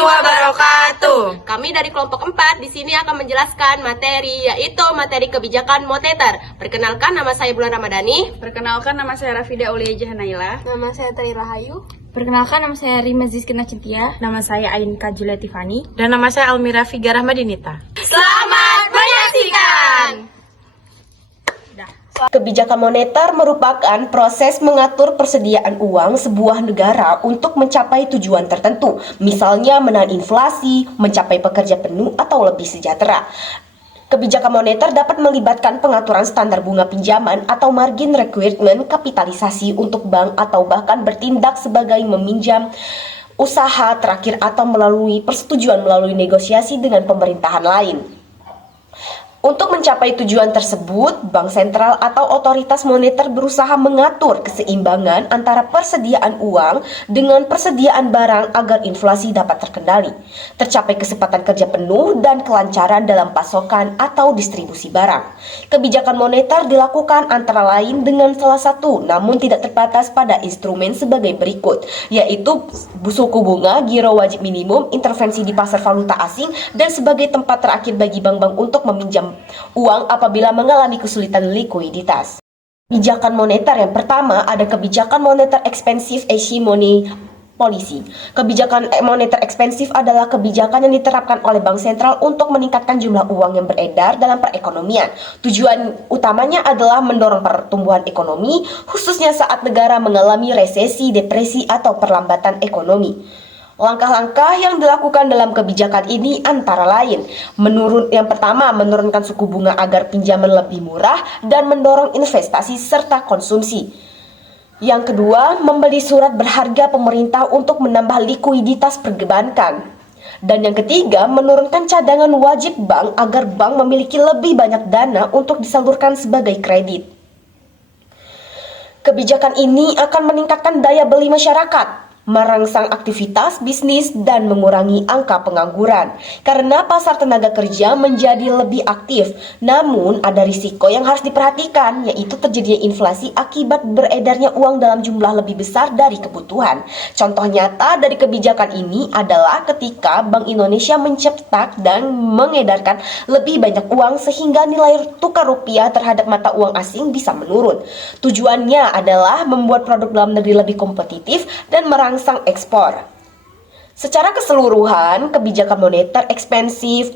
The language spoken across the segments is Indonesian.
wabarakatuh. Kami dari kelompok 4 di sini akan menjelaskan materi, yaitu materi kebijakan moneter. Perkenalkan, nama saya Bulan Ramadhani. Perkenalkan, nama saya Rafida Aulia Jahanaila. Nama saya Tari Rahayu. Perkenalkan, nama saya Rima Zizkina Cintia. Nama saya Ain Kajula Tifani. Dan nama saya Almira Figarah Madinita. Selamat menyaksikan! Kebijakan moneter merupakan proses mengatur persediaan uang sebuah negara untuk mencapai tujuan tertentu, misalnya menahan inflasi, mencapai pekerja penuh atau lebih sejahtera. Kebijakan moneter dapat melibatkan pengaturan standar bunga pinjaman atau margin requirement, kapitalisasi untuk bank, atau bahkan bertindak sebagai meminjam usaha terakhir atau melalui persetujuan melalui negosiasi dengan pemerintahan lain. Untuk mencapai tujuan tersebut, bank sentral atau otoritas moneter berusaha mengatur keseimbangan antara persediaan uang dengan persediaan barang agar inflasi dapat terkendali, tercapai kesempatan kerja penuh dan kelancaran dalam pasokan atau distribusi barang. Kebijakan moneter dilakukan antara lain dengan salah satu, namun tidak terbatas pada instrumen sebagai berikut, yaitu suku bunga, giro wajib minimum, intervensi di pasar valuta asing, dan sebagai tempat terakhir bagi bank-bank untuk meminjam uang apabila mengalami kesulitan likuiditas. Kebijakan moneter yang pertama ada kebijakan moneter expansive money policy. Kebijakan moneter ekspansif adalah kebijakan yang diterapkan oleh bank sentral untuk meningkatkan jumlah uang yang beredar dalam perekonomian. Tujuan utamanya adalah mendorong pertumbuhan ekonomi, khususnya saat negara mengalami resesi, depresi, atau perlambatan ekonomi. Langkah-langkah yang dilakukan dalam kebijakan ini antara lain, yang pertama, menurunkan suku bunga agar pinjaman lebih murah dan mendorong investasi serta konsumsi. Yang kedua, membeli surat berharga pemerintah untuk menambah likuiditas perbankan. Dan yang ketiga, menurunkan cadangan wajib bank agar bank memiliki lebih banyak dana untuk disalurkan sebagai kredit. Kebijakan ini akan meningkatkan daya beli masyarakat, merangsang aktivitas bisnis, dan mengurangi angka pengangguran karena pasar tenaga kerja menjadi lebih aktif. Namun ada risiko yang harus diperhatikan, yaitu terjadinya inflasi akibat beredarnya uang dalam jumlah lebih besar dari kebutuhan. Contoh nyata dari kebijakan ini adalah ketika Bank Indonesia mencetak dan mengedarkan lebih banyak uang sehingga nilai tukar rupiah terhadap mata uang asing bisa menurun. Tujuannya adalah membuat produk dalam negeri lebih kompetitif dan merangsang ekspor. Secara keseluruhan, kebijakan moneter ekspansif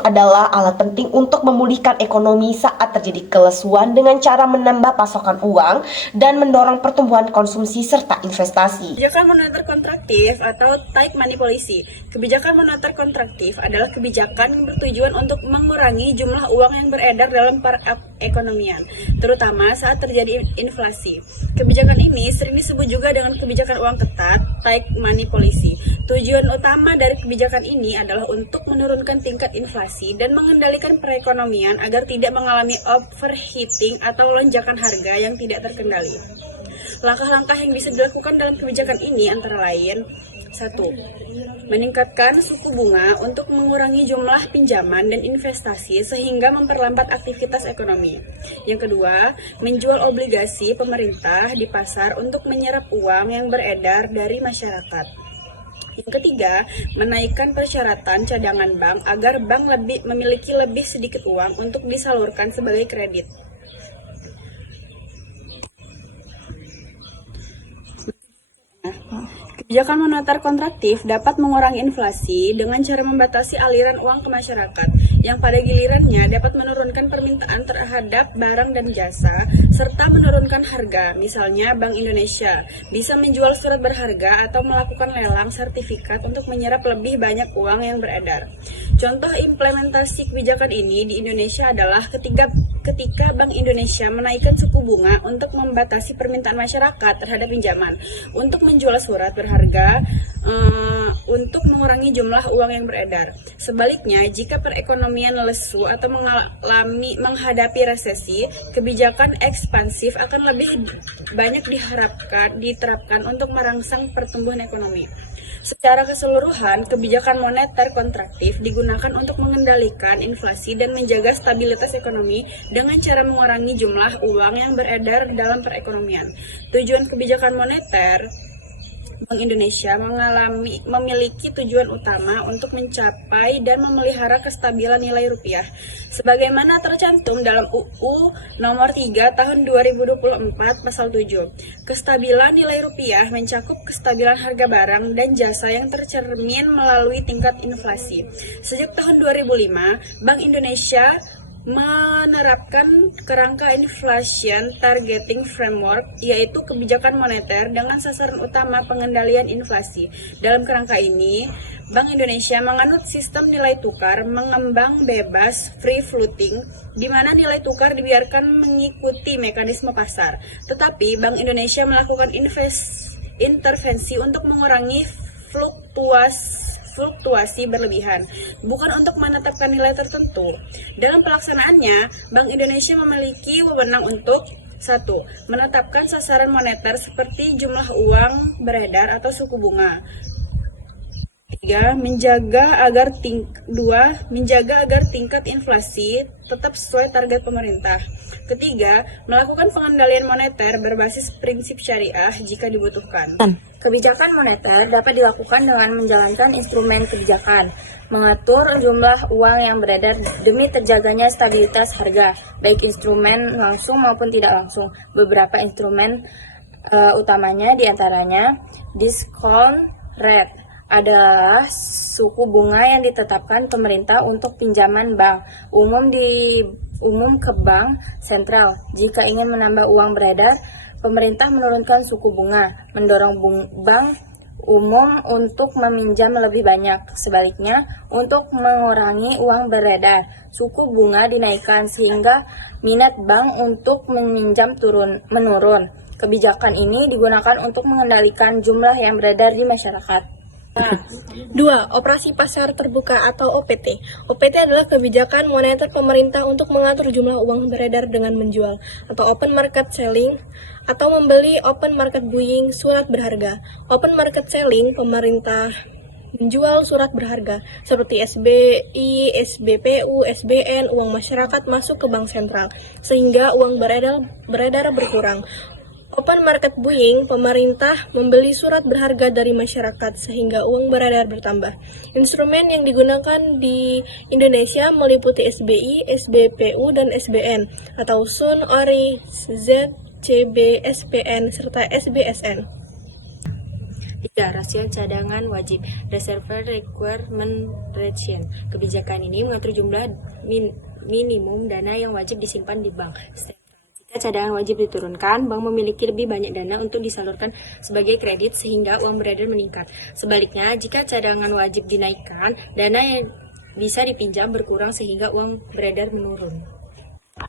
adalah alat penting untuk memulihkan ekonomi saat terjadi kelesuan dengan cara menambah pasokan uang dan mendorong pertumbuhan konsumsi serta investasi. Kebijakan moneter kontraktif atau tight money policy. Kebijakan moneter kontraktif adalah kebijakan yang bertujuan untuk mengurangi jumlah uang yang beredar dalam perekonomian, terutama saat terjadi inflasi. Kebijakan ini sering disebut juga dengan kebijakan uang ketat, tight money policy. Tujuan utama dari kebijakan ini adalah untuk menurunkan tingkat inflasi dan mengendalikan perekonomian agar tidak mengalami overheating atau lonjakan harga yang tidak terkendali. Langkah-langkah yang bisa dilakukan dalam kebijakan ini antara lain: 1. Meningkatkan suku bunga untuk mengurangi jumlah pinjaman dan investasi sehingga memperlambat aktivitas ekonomi. Yang kedua, menjual obligasi pemerintah di pasar untuk menyerap uang yang beredar dari masyarakat. Yang ketiga, menaikkan persyaratan cadangan bank agar bank memiliki lebih sedikit uang untuk disalurkan sebagai kredit. Kebijakan moneter kontraktif dapat mengurangi inflasi dengan cara membatasi aliran uang ke masyarakat, yang pada gilirannya dapat menurunkan permintaan terhadap barang dan jasa, serta menurunkan harga. Misalnya, Bank Indonesia bisa menjual surat berharga atau melakukan lelang sertifikat untuk menyerap lebih banyak uang yang beredar. Contoh implementasi kebijakan ini di Indonesia adalah ketika Bank Indonesia menaikkan suku bunga untuk membatasi permintaan masyarakat terhadap pinjaman, untuk menjual surat berharga, untuk mengurangi jumlah uang yang beredar. Sebaliknya, jika perekonomian lesu atau menghadapi resesi, kebijakan ekspansif akan lebih banyak diterapkan untuk merangsang pertumbuhan ekonomi. Secara keseluruhan, kebijakan moneter kontraktif digunakan untuk mengendalikan inflasi dan menjaga stabilitas ekonomi dengan cara mengurangi jumlah uang yang beredar dalam perekonomian. Tujuan kebijakan moneter Bank Indonesia memiliki tujuan utama untuk mencapai dan memelihara kestabilan nilai rupiah. Sebagaimana tercantum dalam UU Nomor 3 Tahun 2024 Pasal 7. Kestabilan nilai rupiah mencakup kestabilan harga barang dan jasa yang tercermin melalui tingkat inflasi. Sejak tahun 2005, Bank Indonesia menerapkan kerangka Inflation Targeting Framework, yaitu kebijakan moneter dengan sasaran utama pengendalian inflasi. Dalam kerangka ini, Bank Indonesia menganut sistem nilai tukar mengembang bebas free floating, di mana nilai tukar dibiarkan mengikuti mekanisme pasar. Tetapi Bank Indonesia melakukan intervensi untuk mengurangi fluktuasi berlebihan, bukan untuk menetapkan nilai tertentu. Dalam pelaksanaannya, Bank Indonesia memiliki wewenang untuk 1. Menetapkan sasaran moneter seperti jumlah uang beredar atau suku bunga. 3. Menjaga agar tingkat inflasi tetap sesuai target pemerintah. Ketiga, melakukan pengendalian moneter berbasis prinsip syariah jika dibutuhkan. Kebijakan moneter dapat dilakukan dengan menjalankan instrumen kebijakan, mengatur jumlah uang yang beredar demi terjaganya stabilitas harga, baik instrumen langsung maupun tidak langsung. Beberapa instrumen utamanya diantaranya discount rate adalah suku bunga yang ditetapkan pemerintah untuk pinjaman bank umum ke bank sentral. Jika ingin menambah uang beredar, pemerintah menurunkan suku bunga, mendorong bank umum untuk meminjam lebih banyak. Sebaliknya, untuk mengurangi uang beredar, suku bunga dinaikkan sehingga minat bank untuk meminjam menurun. Kebijakan ini digunakan untuk mengendalikan jumlah yang beredar di masyarakat. 2. Operasi pasar terbuka atau OPT. OPT adalah kebijakan moneter pemerintah untuk mengatur jumlah uang beredar dengan menjual atau open market selling atau membeli open market buying surat berharga. Open market selling, pemerintah menjual surat berharga seperti SBI, SBPU, SBN, uang masyarakat masuk ke bank sentral sehingga uang beredar berkurang. Open market buying, pemerintah membeli surat berharga dari masyarakat sehingga uang beredar bertambah. Instrumen yang digunakan di Indonesia meliputi SBI, SBPU, dan SBN atau SUN, ORI, ZCB, SPN, serta SBSN. 3. Rasio cadangan wajib Reserve Requirement Ratio. Kebijakan ini mengatur jumlah minimum dana yang wajib disimpan di bank. Jika cadangan wajib diturunkan, bank memiliki lebih banyak dana untuk disalurkan sebagai kredit sehingga uang beredar meningkat. Sebaliknya, jika cadangan wajib dinaikkan, dana yang bisa dipinjam berkurang sehingga uang beredar menurun.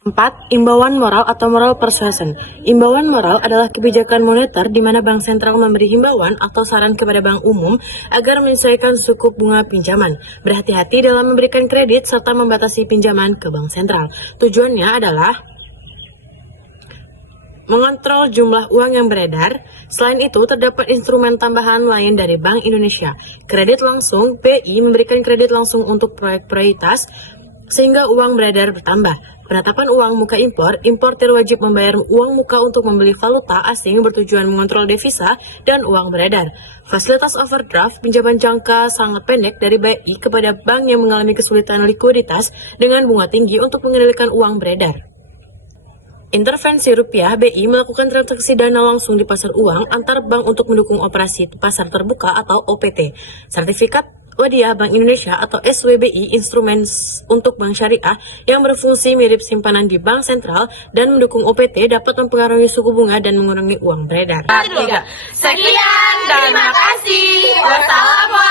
4. Imbauan moral atau moral persuasion. Imbauan moral adalah kebijakan moneter di mana bank sentral memberi himbauan atau saran kepada bank umum agar menyesuaikan suku bunga pinjaman, berhati-hati dalam memberikan kredit serta membatasi pinjaman ke bank sentral. Tujuannya adalah mengontrol jumlah uang yang beredar. Selain itu, terdapat instrumen tambahan lain dari Bank Indonesia. Kredit langsung, BI memberikan kredit langsung untuk proyek prioritas sehingga uang beredar bertambah. Penetapan uang muka impor, importir wajib membayar uang muka untuk membeli valuta asing bertujuan mengontrol devisa dan uang beredar. Fasilitas overdraft, pinjaman jangka sangat pendek dari BI kepada bank yang mengalami kesulitan likuiditas dengan bunga tinggi untuk mengendalikan uang beredar. Intervensi rupiah, BI melakukan transaksi dana langsung di pasar uang antar bank untuk mendukung operasi pasar terbuka atau OPT. Sertifikat Wadiah Bank Indonesia atau SWBI, instrumen untuk bank syariah yang berfungsi mirip simpanan di bank sentral dan mendukung OPT, dapat mempengaruhi suku bunga dan mengurangi uang beredar. Sekian, terima kasih. Wassalamualaikum.